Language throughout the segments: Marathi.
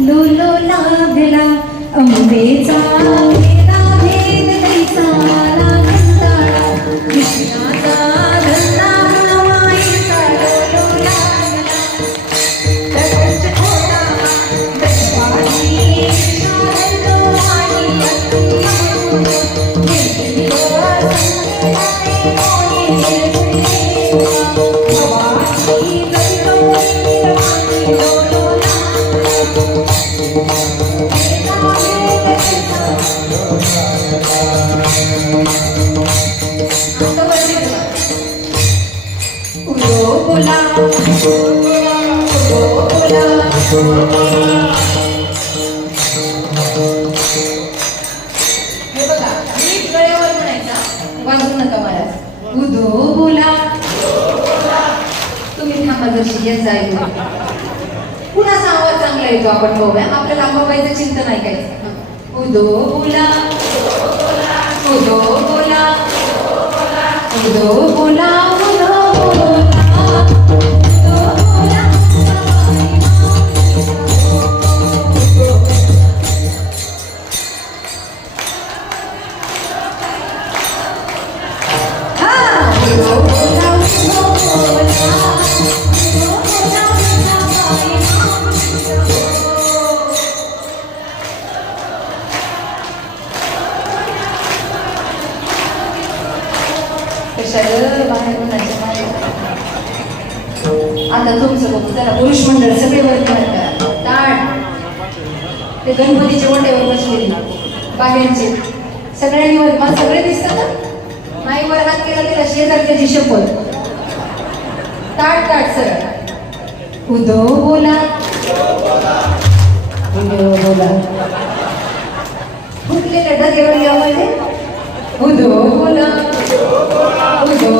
लोलो लागला अंबेचा हे बघा नीट गळ्यावर म्हणायचा. वाजू नका उदो बोला. तुम्ही थांबा जशी येत जाईल कुणाचा आवाज चांगला येतो आपण बघूया? आपल्याला आंबाबाईचं चिंता नाही काय? उदो बोला. उदो बोला. उदो बोला. उदो बोला. कशाला बाहेर उन्हाच्या मागे? आता तुमचं बघू जरा पुरुष मंडळ सगळे वर्ग करा ताट. ते गणपतीचे ओट्यावर बसलेले. बाहेरचे सगळ्यांनी वर मला सगळे दिसतात ना? नाही वर हात केला त्याला शेजारच्याची शपथ ताट ताट सर उदो बोला. उदो बोला. फुटलेल्या डगेवर यावं उदो बोला उदो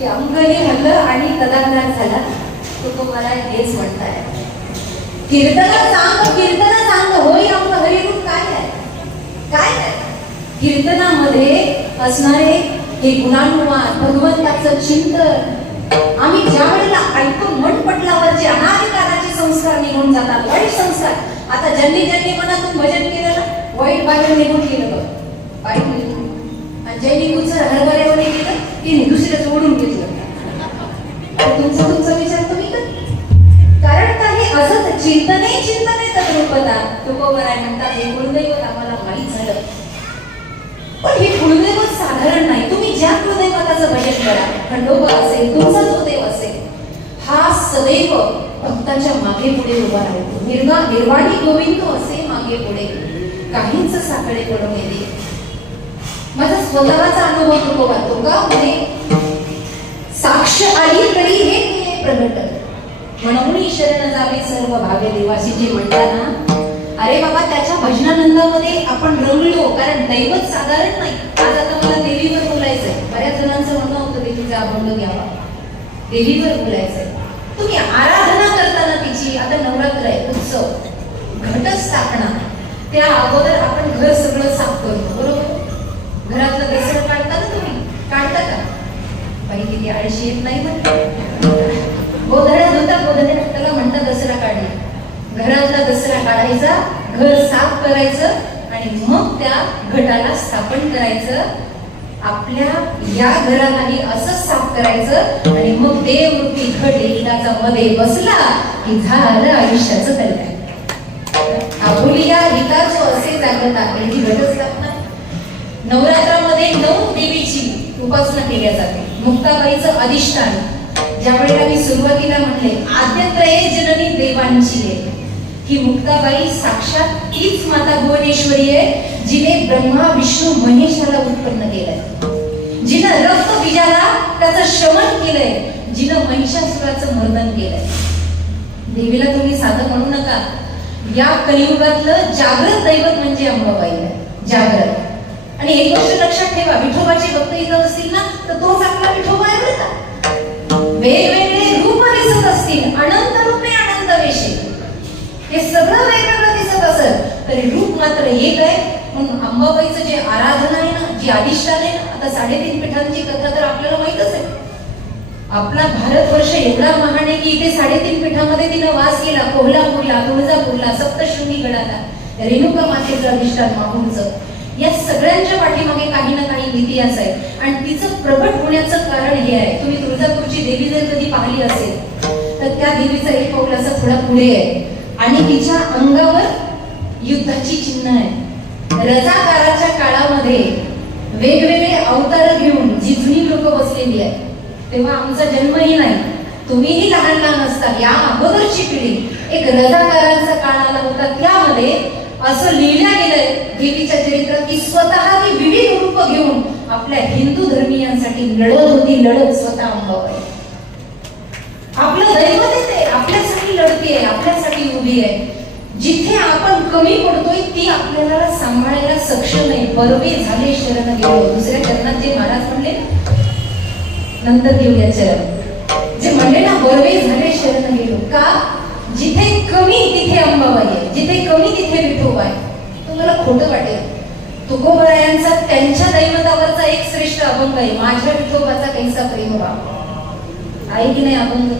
की अंगही हल्लं आणि कदाकार झाला. तो तुम्हाला हेच म्हणताय. कीर्तन सांग कीर्तन सांग. होई अंग हरिरूप काय आहे? काय आहे? कीर्तनामध्ये असणारे हे गुणानुमान भगवंताचं चिंतन. आम्ही ज्या वेळेला ऐकतो मन पटलावर जे अनाधिकाराचे संस्कार निघून जातात वाईट संस्कार. आता ज्यांनी ज्यांनी मनातून भजन केलं ना वाईट बाहेर निघून गेलं बघ. वाईट निघून. आणि ज्यांनी कुचर हरभऱ्यावर गेलं तिने दुसऱ्याच ओढून गेलं. तुमचा तुमचा विचार तुम्ही कर. कारण काही असं चिंतने चिंतने तद्रूपता तुकोबराय म्हणतात हे कुलदैवत आम्हाला माहीत झालं. पण हे कुलदैवत साधारण नाही. तुम्ही ज्या कुलदैवताचं भजन करा खंडोबा असेल तुमचा जो देव असेल हा सदैव भक्ताच्या मागे पुढे उभा राहतो. निर्वा निर्वाणी गोविंद असे मागे पुढे. काहींच साकडे पडून येते माझा स्वतःचा अनुभव तुकोबा तुका म्हणे साक्ष आली तरी हे तुझे प्रगट म्हणून शरण जावे सर्व भावे देवाशी जे म्हणतात ना अरे बाबा त्याच्या भजनानंदामध्ये आपण रंगलो कारण दैवत साधारण नाही. आज आता मला देवीवर बोलायचंय. बऱ्याच जणांचं म्हणणं होतं देवीचा अभंग घ्यावा. देवीवर बोलायचंय. तुम्ही आराधना करताना तिची आता नवरात्र आहे उत्सव घटस्थापना. त्या अगोदर आपण घर सगळं साफ करतो बरोबर घरातलं दसरं काढता ना तुम्ही काढता का बाई येत नाही गोधड्या हो, धुता गोधड्या त्याला म्हणतात दसरा काढणे. घरातला दसरा काढायचा घर साफ करायचं आणि मग त्या घटाला स्थापन करायचं. आपल्या या घरालाही असंच साफ करायचं आणि मग देवरूपी घट एकदाचा मध्ये बसला की झालं आयुष्याचं कल्याण. आपुलिया हिताचो असे जागता याची लागणार. नवरात्रामध्ये नऊ देवीची उपासना केल्या जाते. मुक्ताबाईचं अधिष्ठान ज्यामुळे वेळेला मी सुरुवातीला म्हटले आद्यत्रये जननी देवांची आहे. ही मुक्ताबाई साक्षात तीच माता भुवनेश्वरी आहे जिने ब्रह्मा विष्णू महेशाला उत्पन्न केलंय. जिनं रक्त बीजाला त्याचं श्रवण केलंय जिनं महिषासुराचं मर्दन केलंय. देवीला तुम्ही साधं म्हणू नका. या कलियुगातलं जागृत दैवत म्हणजे अंबाबाई. आहे जागृत. आणि एक गोष्ट लक्षात ठेवा विठोबाचे भक्त इथं तरी रूप मात्र एक आहे. म्हणून अंबाबाईचं जे आराधना आहे ना जी अधिष्ठान आहे ना आता साडेतीन पीठांची कथा तर आपल्याला माहितच आहे. आपला भारतवर्ष एवढा महान आहे की इथे साडेतीन पीठामध्ये तिनं वास केला कोल्हापूरला तुळजापूरला सप्तशृंगी गडाला रेणुका मातेचं अधिष्ठान माहूरचं. या सगळ्यांच्या पाठीमागे काही ना काही इतिहास आहे. आणि तिचं प्रकट होण्याचं कारण हे आहे. तुम्ही तुळजापूरची देवी जर कधी पाहिली असेल तर त्या देवीचा एक पाऊल असं थोडा पुढे आहे. आणि तिच्या अंगावर युद्धाची चिन्ह आहे. रजाकाराच्या काळामध्ये वेगवेगळे अवतार घेऊन जी जुनी लोक बसलेली आहेत. तेव्हा आमचा जन्मही नाही. तुम्हीही लहान लहान असता. या अगोदरची पिढी एक रजाकारांचा काळ आला होता. त्यामध्ये असं लिहिल्या गेलंय देवीच्या चरित्रात की स्वतः ती विविध रूप घेऊन आपल्या हिंदू धर्मीयांसाठी लढत होती लढत स्वतः अंगावर आपलं दैवत येते आपल्यासाठी लढती आहे. आपल्यासाठी उभी आहे. जिथे आपण कमी पडतोय ती आपल्याला सांभाळायला सक्षम आहे. बरवे झाले शरण गेलो दुसऱ्या चरणात जे महाराज म्हणले नंतर घेऊया चरण. जे म्हणले ना बरवे झाले शरण गेलो का? जिथे कमी तिथे अंबाबाई आहे. जिथे कमी तिथे विठोबा आहे. तुम्हाला खोटं वाटेल. तुकोबरायांचा त्यांच्या दैवतावरचा एक श्रेष्ठ अभंग आहे. माझ्या विठोबाचा कैसा प्रेम व्हावा? आहे की नाही अभंग?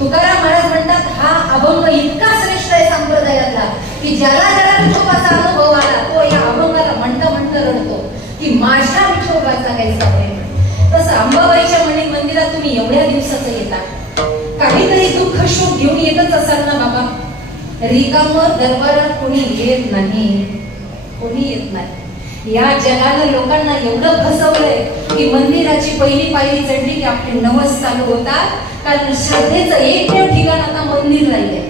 तुकाराम महाराज म्हणतात हा अभंग इतका श्रेष्ठ आहे संप्रदायातला की ज्याला ज्याला विठोबाचा अनुभव आला तो या अभंगाला म्हणता म्हणता रडतो. की माझ्या विठोबाचा काही सापडेल तसं अंबाबाईच्या म्हणे मंदिरात तुम्ही एवढ्या दिवसाचं येता. काहीतरी दुःख शोक घेऊन येतच असाल ना बाबा. रिकाम दरबारात कोणी येत नाही. कोणी येत नाही. या जगानं लोकांना एवढं फसवलंय की मंदिराची पहिली पायरी चढली की आपले नवस चालू होतात. कारण श्रद्धेचं एकमेव ठिकाण आता मंदिर राहिलंय.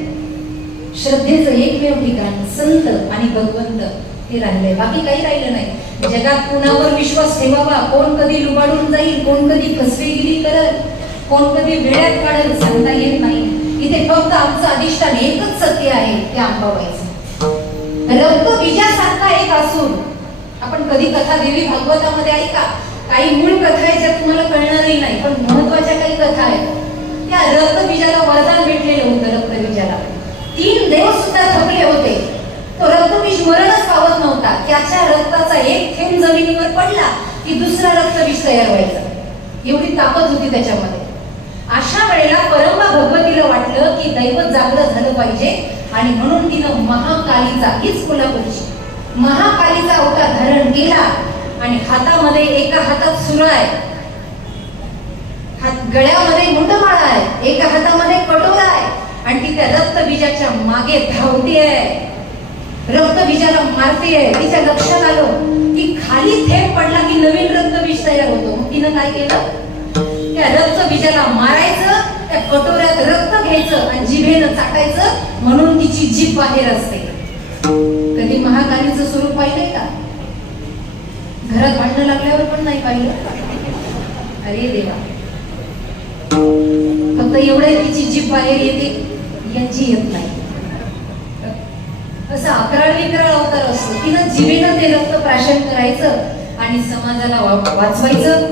श्रद्धेचं एकमेव ठिकाण संत आणि भगवंत हे राहिलंय. बाकी काही राहिलं नाही. जगात कुणावर विश्वास ठेवावा? कोण कधी लुबाडून जाईल? कोण कधी फसवेगिरी करत कोण कधी वेळात काढत सांगता येत नाही. इथे फक्त आमचं अधिष्ठान एकच सत्य आहे त्या अंबाबाईचं रक्त बीजासारखा एक असून आपण कधी कथा देवी भागवतामध्ये ऐका काही मूळ कथा आहे ज्या तुम्हाला कळणारही नाही पण म्हणत त्या रक्तबीजाला वरदान भेटलेलं होतं रक्तबीजाला. तीन देव सुद्धा थकले होते. तो रक्तबीज मरणच पावत नव्हता. त्याच्या रक्ताचा एक थेंब जमिनीवर पडला की दुसरा रक्तबीज तयार व्हायचा. एवढी ताकद होती त्याच्यामध्ये. अशा वेळेला परंबा भगवतीला वाटलं की दैवत जागृत झालं पाहिजे आणि म्हणून तिनं महाकालीचा हीच कोल्हापूरची. महाकालीचा अवतार धारण केला आणि हातामध्ये एका हातात सुराय हात गळ्यामध्ये मुंडमाळा आहे. एका हातामध्ये कटोरा आहे. आणि ती त्या रक्तबीजाच्या मागे धावतीये रक्तबीजाला मारतीये तिच्या लक्षात आलं की खाली थेंब पडला की नवीन रक्तबीज तयार होतो. मग तिनं काय केलं? त्या रक्तबीजाला मारायचं त्या कटोऱ्यात रक्त घ्यायचं आणि जिभेनं चाटायचं. म्हणून तिची जीभ बाहेर असते. कधी महाकालीचं स्वरूप पाहिलंय का? घरात भांडणं लागल्यावर पण नाही पाहिलं? अरे देवा. फक्त एवढं तिची जीभ बाहेर येते यांची येत नाही. असं अकराळ विकराळ अवतार असतो. तिनं जिवेनं ते रक्त प्राशन करायचं आणि समाजाला वाचवायचं.